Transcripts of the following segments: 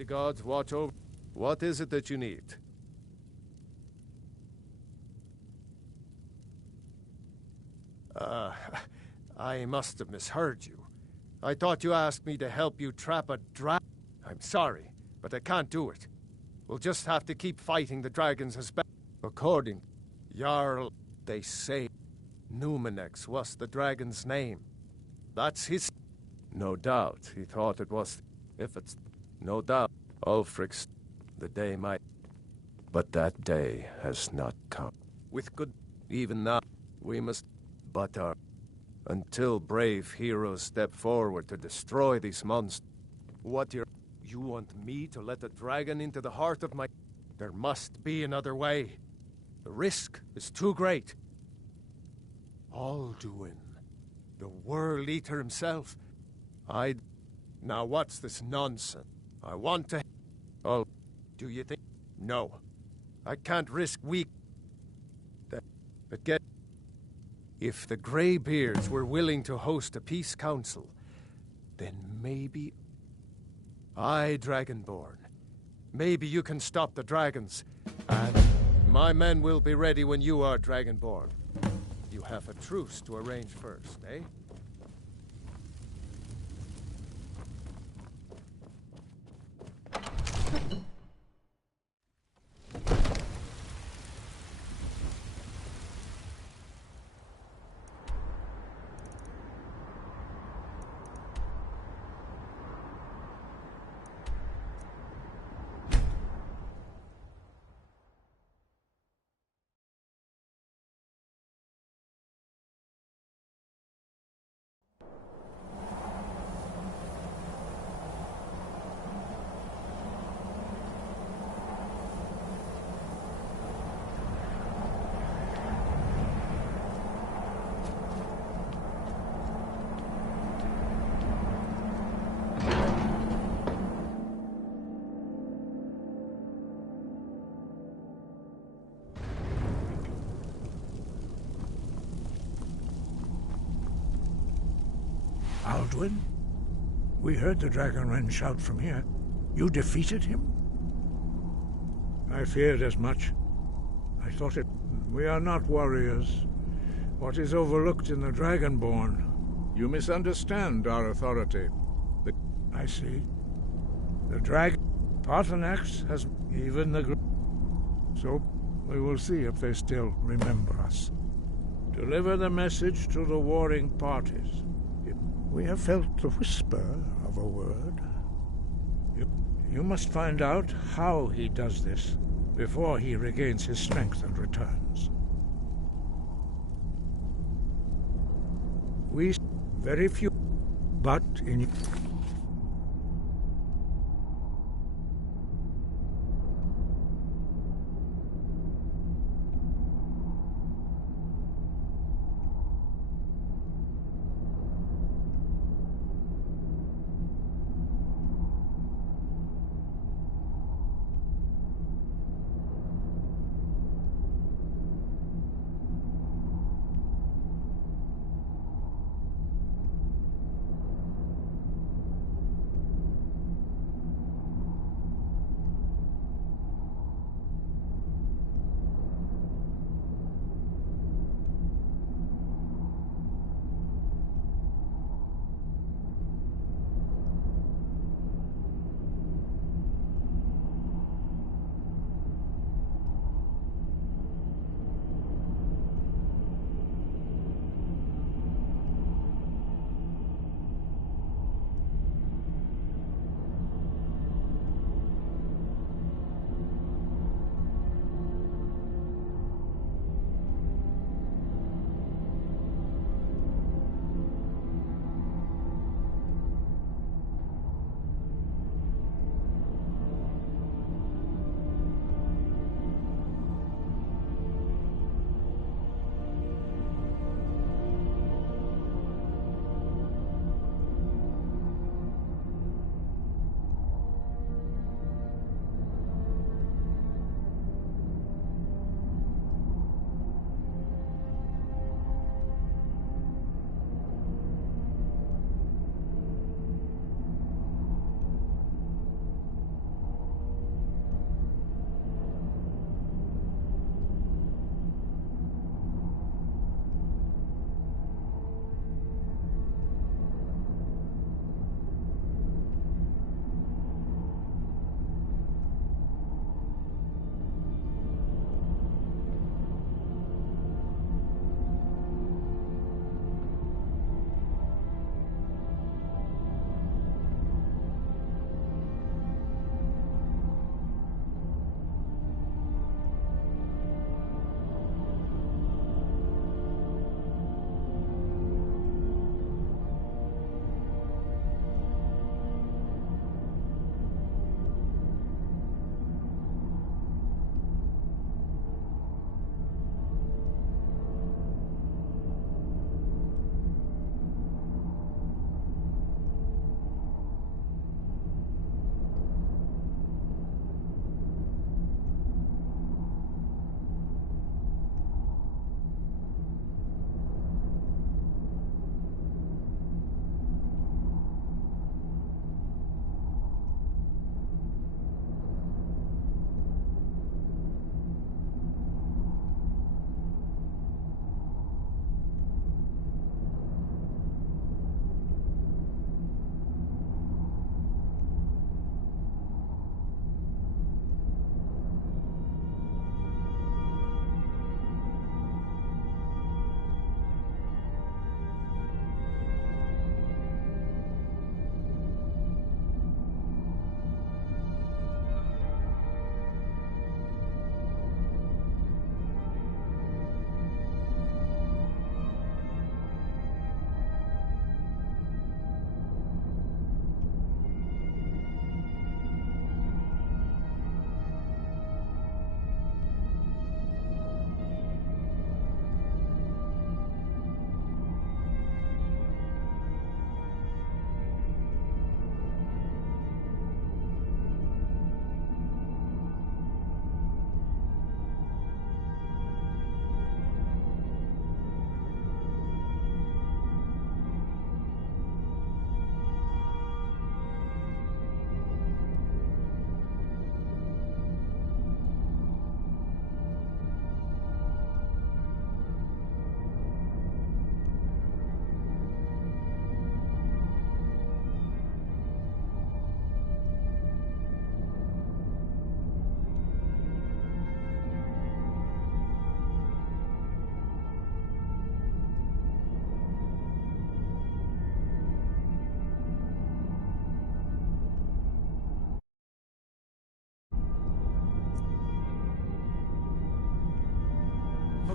the gods watch over. What is it that you need? I must have misheard you. I thought you asked me to help you trap a dragon. I'm sorry, but I can't do it. We'll just have to keep fighting the dragons as best. According Jarl, they say Numenex was the dragon's name. That's his... No doubt, he thought it was... If it's... No doubt, Ulfric's... The day might... But that day has not come. With good... Even now, we must... But our... Until brave heroes step forward to destroy these monsters... What you want me to let a dragon into the heart of my... There must be another way. The risk is too great. Alduin, the World Eater himself. Now what's this nonsense? I want to... Oh, do you think... No. I can't risk weak... But get... If the Greybeards were willing to host a peace council, then maybe... Dragonborn. Maybe you can stop the dragons, and my men will be ready when you are Dragonborn. You have a truce to arrange first, eh? Alduin? We heard the Dragonren shout from here. You defeated him? I feared as much. I thought it... We are not warriors. What is overlooked in the Dragonborn? You misunderstand our authority. I see. The Paarthurnax has even the... So, we will see if they still remember us. Deliver the message to the warring parties. We have felt the whisper of a word. You must find out how he does this before he regains his strength and returns. We very few, but in...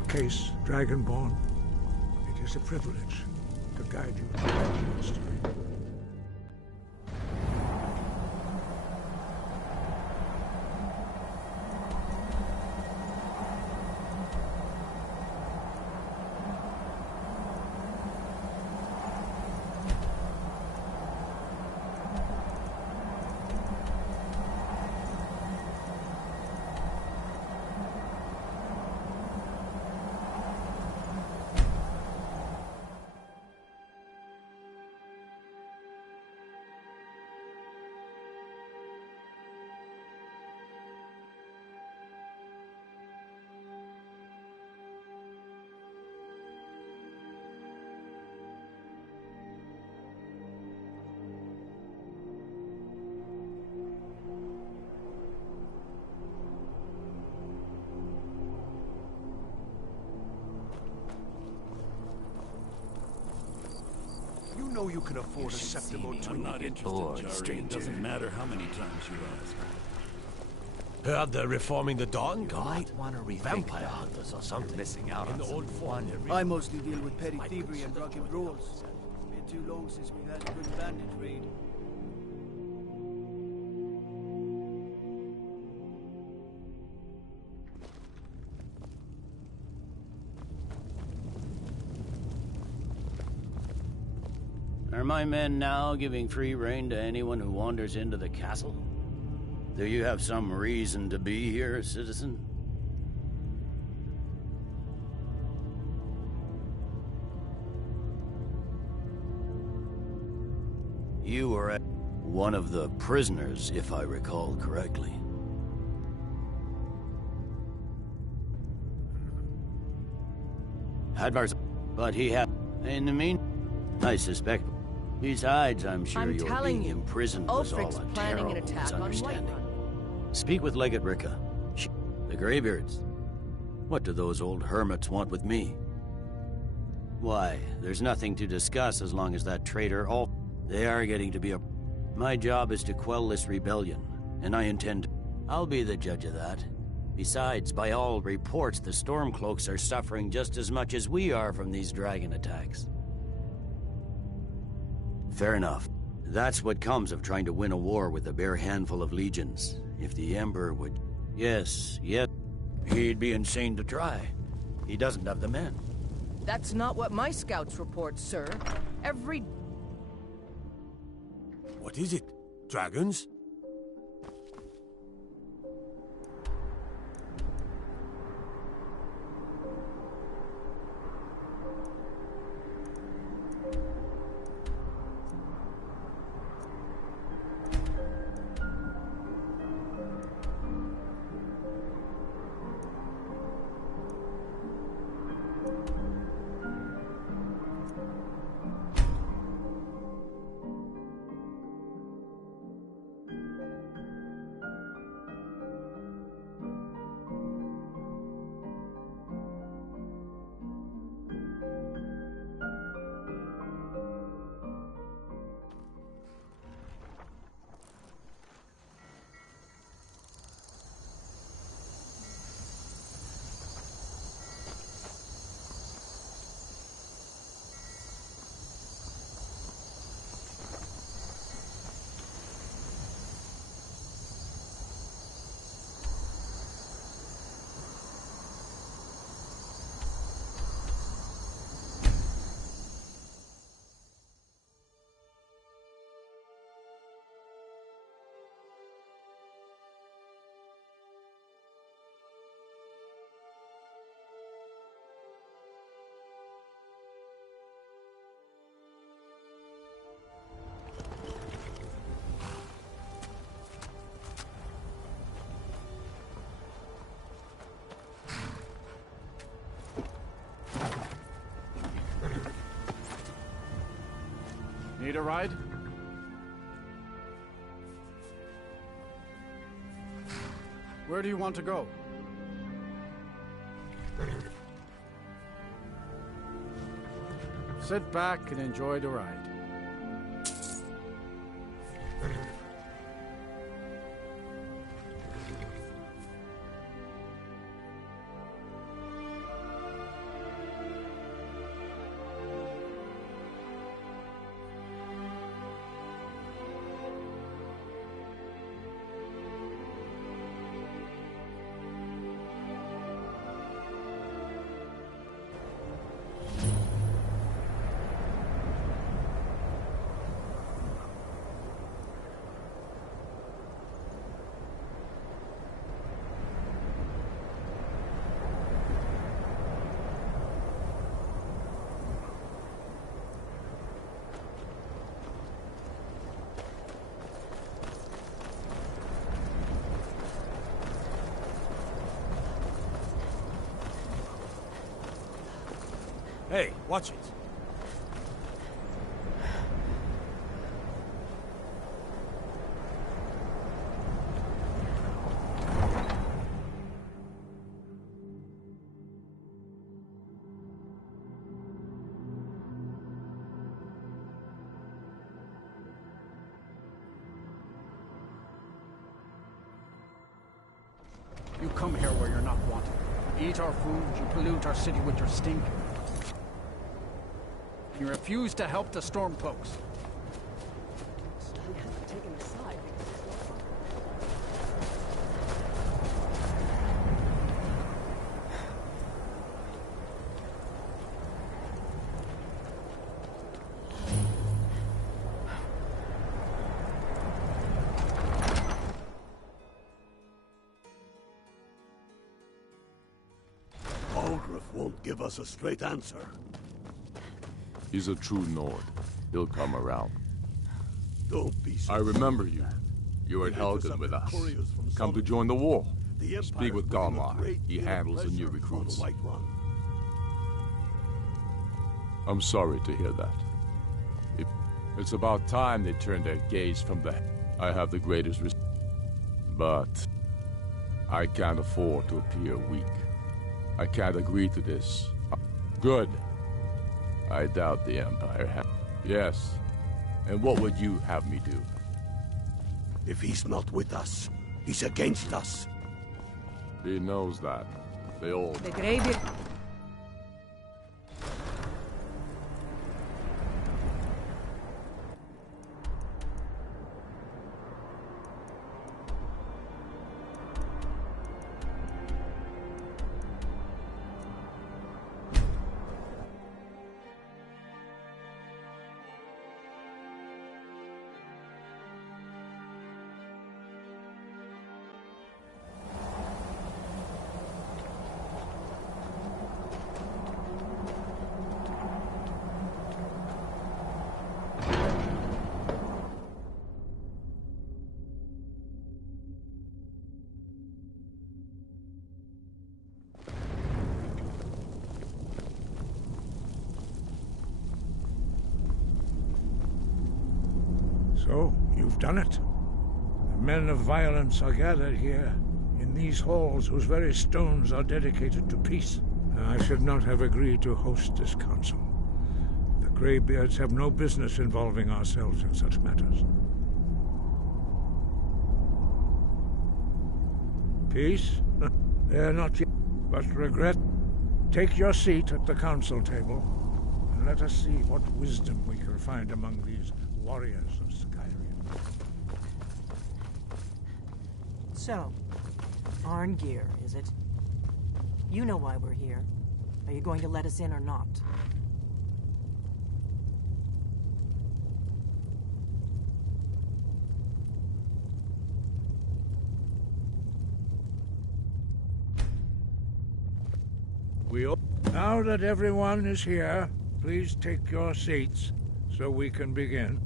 case, Dragonborn. It is a privilege to guide you through that history. You know you can afford a septum or two. I'm not interested, Jerry. It doesn't matter how many times you ask. Heard they're reforming the Dawn Guard. Might want to rethink Vampire hunters or something. Missing out in the old form. I mostly deal with petty thievery and drunken brawls. It's been too long since we've had a good bandit raid. Are my men now giving free rein to anyone who wanders into the castle? Do you have some reason to be here, citizen? You were one of the prisoners, if I recall correctly. Hadvar's, but he had. In the I suspect. Besides, I'm sure your being imprisoned was all a terrible misunderstanding. Speak with Legate Ricka. The Greybeards. What do those old hermits want with me? Why, there's nothing to discuss as long as that traitor They are getting to be a... My job is to quell this rebellion, and I intend... I'll be the judge of that. Besides, by all reports, the Stormcloaks are suffering just as much as we are from these dragon attacks. Fair enough. That's what comes of trying to win a war with a bare handful of legions. If the Emperor would... Yes, he'd be insane to try. He doesn't have the men. That's not what my scouts report, sir. What is it? Dragons? Need a ride? Where do you want to go? Sit back and enjoy the ride. Hey, watch it. You come here where you're not wanted. You eat our food, you pollute our city with your stink. You refuse to help the Stormcloaks. Won't give us a straight answer. He's a true Nord. He'll come around. Don't be so I remember you. You were at Helgen with us. Come to join the war. Speak with Galmar. He handles the new recruits. I'm sorry to hear that. It's about time they turned their gaze from the... I have the greatest respect. But I can't afford to appear weak. I can't agree to this. Good. I doubt the Empire has... Yes. And what would you have me do? If he's not with us, he's against us. He knows that. They all know. So, you've done it. The men of violence are gathered here, in these halls whose very stones are dedicated to peace. I should not have agreed to host this council. The Greybeards have no business involving ourselves in such matters. Peace? They're not yet, but regret. Take your seat at the council table, and let us see what wisdom we can find among these warriors of Skyrim. So, Arngeir, is it? You know why we're here. Are you going to let us in or not? Now that everyone is here, please take your seats so we can begin.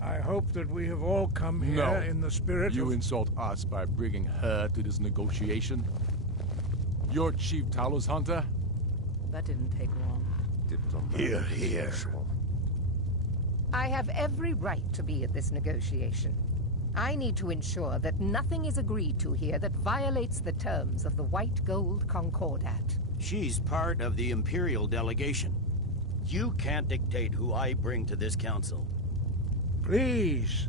I hope that we have all come here in the spirit You of... insult us by bringing her to this negotiation? You're Chief Talos Hunter? That didn't take long. Here, here. I have every right to be at this negotiation. I need to ensure that nothing is agreed to here that violates the terms of the White Gold Concordat. She's part of the Imperial delegation. You can't dictate who I bring to this council. Please,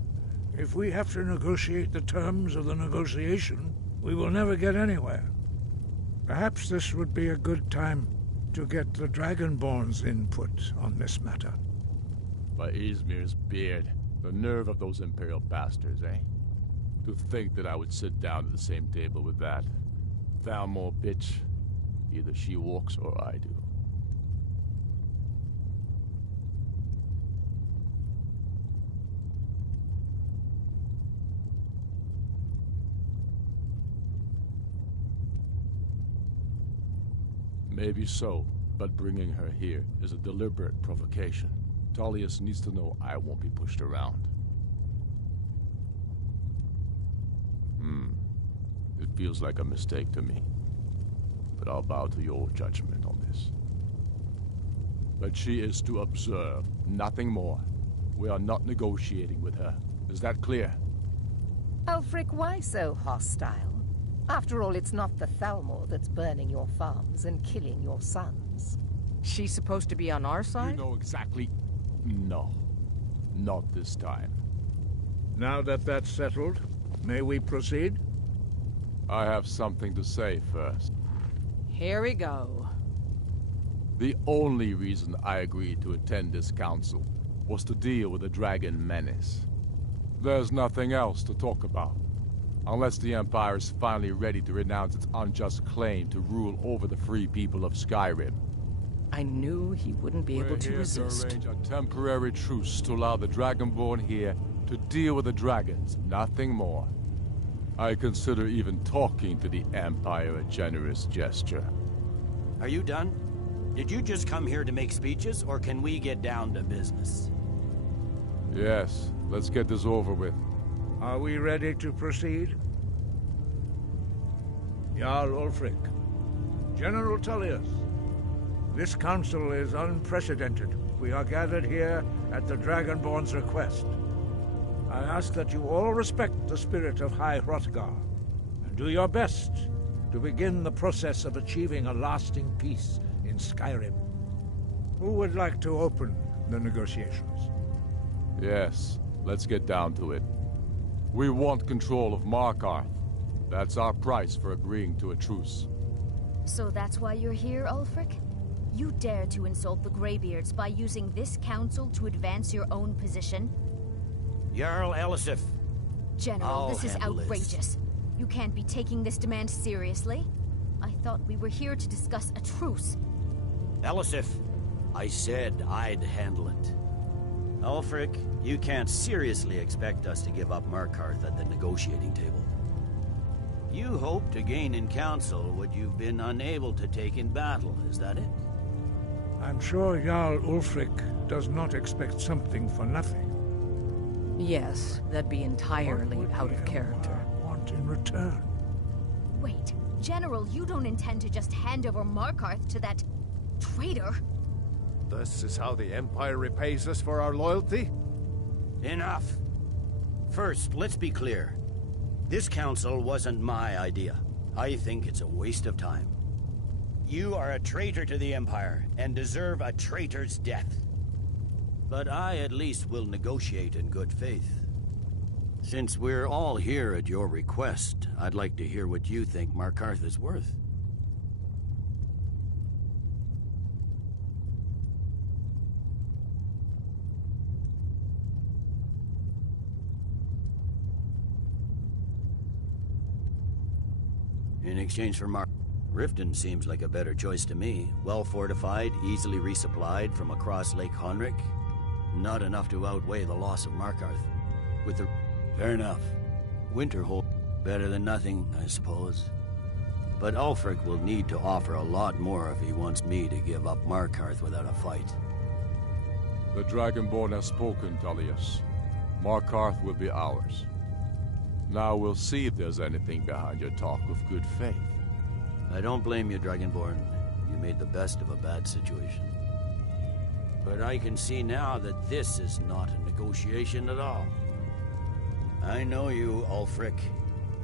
if we have to negotiate the terms of the negotiation, we will never get anywhere. Perhaps this would be a good time to get the Dragonborn's input on this matter. By Izmir's beard. The nerve of those Imperial bastards, eh? To think that I would sit down at the same table with that. Thalmor bitch. Either she walks or I do. Maybe so, but bringing her here is a deliberate provocation. Tullius needs to know I won't be pushed around. It feels like a mistake to me. but I'll bow to your judgment on this. But she is to observe, nothing more. We are not negotiating with her. Is that clear? Ulfric, why so hostile? After all, it's not the Thalmor that's burning your farms and killing your sons. She's supposed to be on our side? You know exactly... No. Not this time. Now that that's settled, may we proceed? I have something to say first. Here we go. The only reason I agreed to attend this council was to deal with the dragon menace. There's nothing else to talk about. Unless the Empire is finally ready to renounce its unjust claim to rule over the free people of Skyrim. I knew he wouldn't be able to resist. We're here to arrange a temporary truce to allow the Dragonborn here to deal with the dragons, nothing more. I consider even talking to the Empire a generous gesture. Are you done? Did you just come here to make speeches, or can we get down to business? Yes, let's get this over with. Are we ready to proceed? Jarl Ulfric, General Tullius, this council is unprecedented. We are gathered here at the Dragonborn's request. I ask that you all respect the spirit of High Hrothgar, and do your best to begin the process of achieving a lasting peace in Skyrim. Who would like to open the negotiations? Yes, let's get down to it. We want control of Markarth. That's our price for agreeing to a truce. So that's why you're here, Ulfric? You dare to insult the Greybeards by using this council to advance your own position? Jarl Elisif. General, this is outrageous. You can't be taking this demand seriously. I thought we were here to discuss a truce. Elisif, I said I'd handle it. Ulfric, you can't seriously expect us to give up Markarth at the negotiating table. You hope to gain in council what you've been unable to take in battle, is that it? I'm sure Jarl Ulfric does not expect something for nothing. Yes, that'd be entirely out of character. Want in return? Wait, General, you don't intend to just hand over Markarth to that traitor? This is how the Empire repays us for our loyalty? Enough. First, let's be clear. This council wasn't my idea. I think it's a waste of time. You are a traitor to the Empire, and deserve a traitor's death. But I at least will negotiate in good faith. Since we're all here at your request, I'd like to hear what you think Markarth is worth. In exchange for Riften seems like a better choice to me. Well fortified, easily resupplied from across Lake Honric. Not enough to outweigh the loss of Markarth. With the... Fair enough. Winterhold, better than nothing, I suppose. But Ulfric will need to offer a lot more if he wants me to give up Markarth without a fight. The Dragonborn has spoken, Tullius. Markarth will be ours. Now we'll see if there's anything behind your talk of good faith. I don't blame you, Dragonborn. You made the best of a bad situation. But I can see now that this is not a negotiation at all. I know you, Ulfric.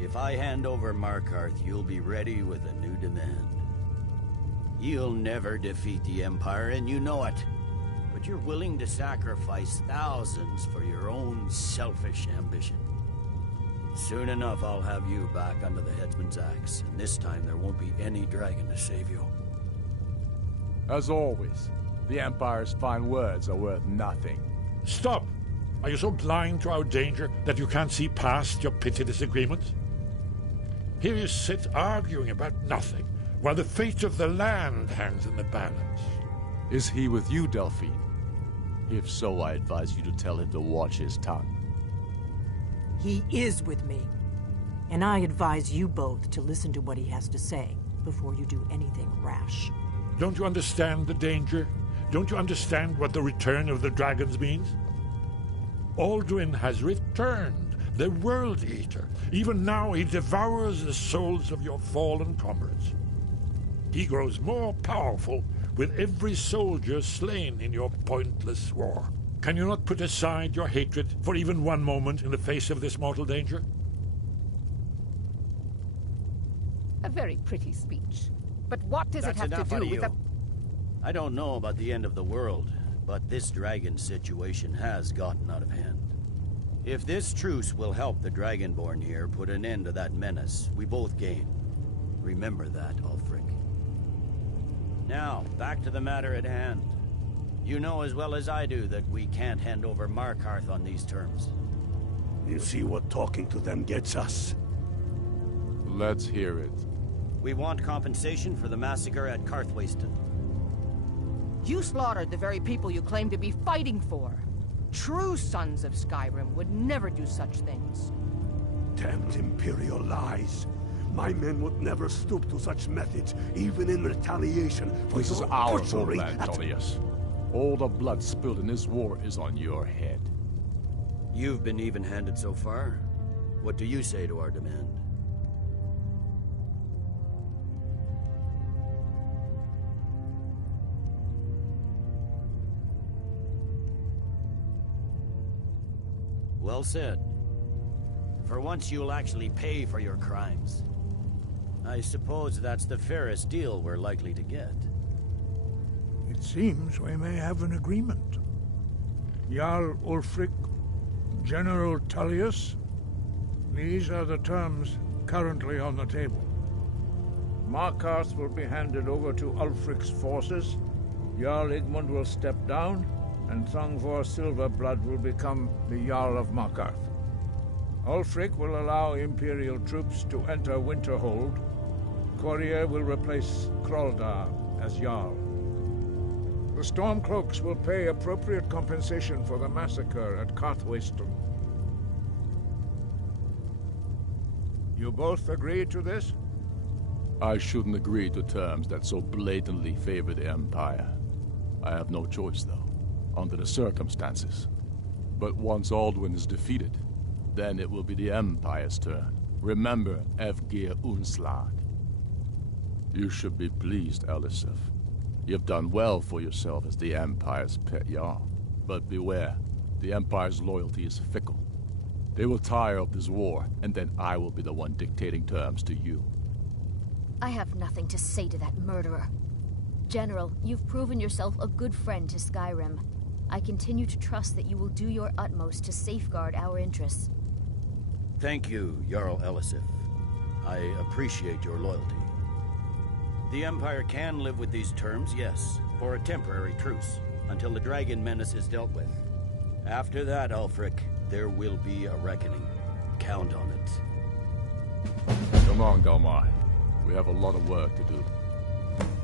If I hand over Markarth, you'll be ready with a new demand. You'll never defeat the Empire, and you know it. But you're willing to sacrifice thousands for your own selfish ambition. Soon enough, I'll have you back under the headsman's axe, and this time there won't be any dragon to save you. As always, the Empire's fine words are worth nothing. Stop! Are you so blind to our danger that you can't see past your petty disagreements? Here you sit arguing about nothing, while the fate of the land hangs in the balance. Is he with you, Delphine? If so, I advise you to tell him to watch his tongue. He is with me. And I advise you both to listen to what he has to say before you do anything rash. Don't you understand the danger? Don't you understand what the return of the dragons means? Alduin has returned, the World Eater. Even now he devours the souls of your fallen comrades. He grows more powerful with every soldier slain in your pointless war. Can you not put aside your hatred for even one moment in the face of this mortal danger? A very pretty speech. But what does it have to do with the... I don't know about the end of the world, but this dragon situation has gotten out of hand. If this truce will help the Dragonborn here put an end to that menace, we both gain. Remember that, Ulfric. Now, back to the matter at hand. You know as well as I do that we can't hand over Markarth on these terms. You see what talking to them gets us? Let's hear it. We want compensation for the massacre at Karthwasten. You slaughtered the very people you claim to be fighting for. True sons of Skyrim would never do such things. Damned Imperial lies. My men would never stoop to such methods, even in retaliation for This is your our butchery homeland, at... Tullius. All the blood spilled in this war is on your head. You've been even-handed so far. What do you say to our demand? Well said. For once you'll actually pay for your crimes. I suppose that's the fairest deal we're likely to get. It seems we may have an agreement. Jarl Ulfric, General Tullius, these are the terms currently on the table. Markarth will be handed over to Ulfric's forces, Jarl Igmund will step down, and Thongvor Silverblood will become the Jarl of Markarth. Ulfric will allow Imperial troops to enter Winterhold. Courier will replace Kraldar as Jarl. The Stormcloaks will pay appropriate compensation for the massacre at Karthwasten. You both agree to this? I shouldn't agree to terms that so blatantly favor the Empire. I have no choice, though, under the circumstances. But once Alduin is defeated, then it will be the Empire's turn. Remember Evgir Unslag. You should be pleased, Elisif. You've done well for yourself as the Empire's pet Jarl. But beware, the Empire's loyalty is fickle. They will tire of this war, and then I will be the one dictating terms to you. I have nothing to say to that murderer. General, you've proven yourself a good friend to Skyrim. I continue to trust that you will do your utmost to safeguard our interests. Thank you, Jarl Elisif. I appreciate your loyalty. The Empire can live with these terms, yes, for a temporary truce, until the dragon menace is dealt with. After that, Ulfric, there will be a reckoning. Count on it. Come on, Galmar. We have a lot of work to do.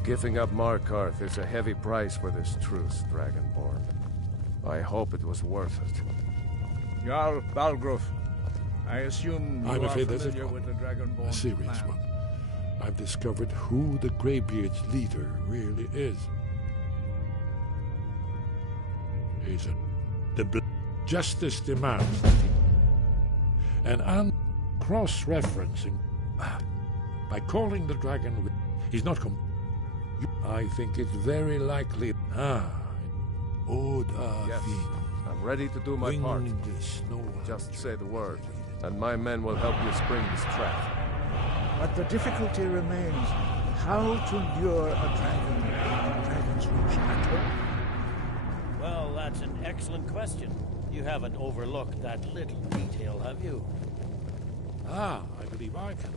Giving up Markarth is a heavy price for this truce, Dragonborn. I hope it was worth it. Jarl Balgruf, I assume you I'm afraid are there's familiar with the Dragonborn a serious plan. one. I've discovered who the Greybeard's leader really is. He's justice demands that he... And I'm cross-referencing... By calling the dragon... He's not I think it's very likely... Yes, I'm ready to do my part. Just say the word, and my men will help you spring this trap. But the difficulty remains how to lure a dragon in Dragon's Reach at all. Well, that's an excellent question. You haven't overlooked that little detail, have you? I believe I can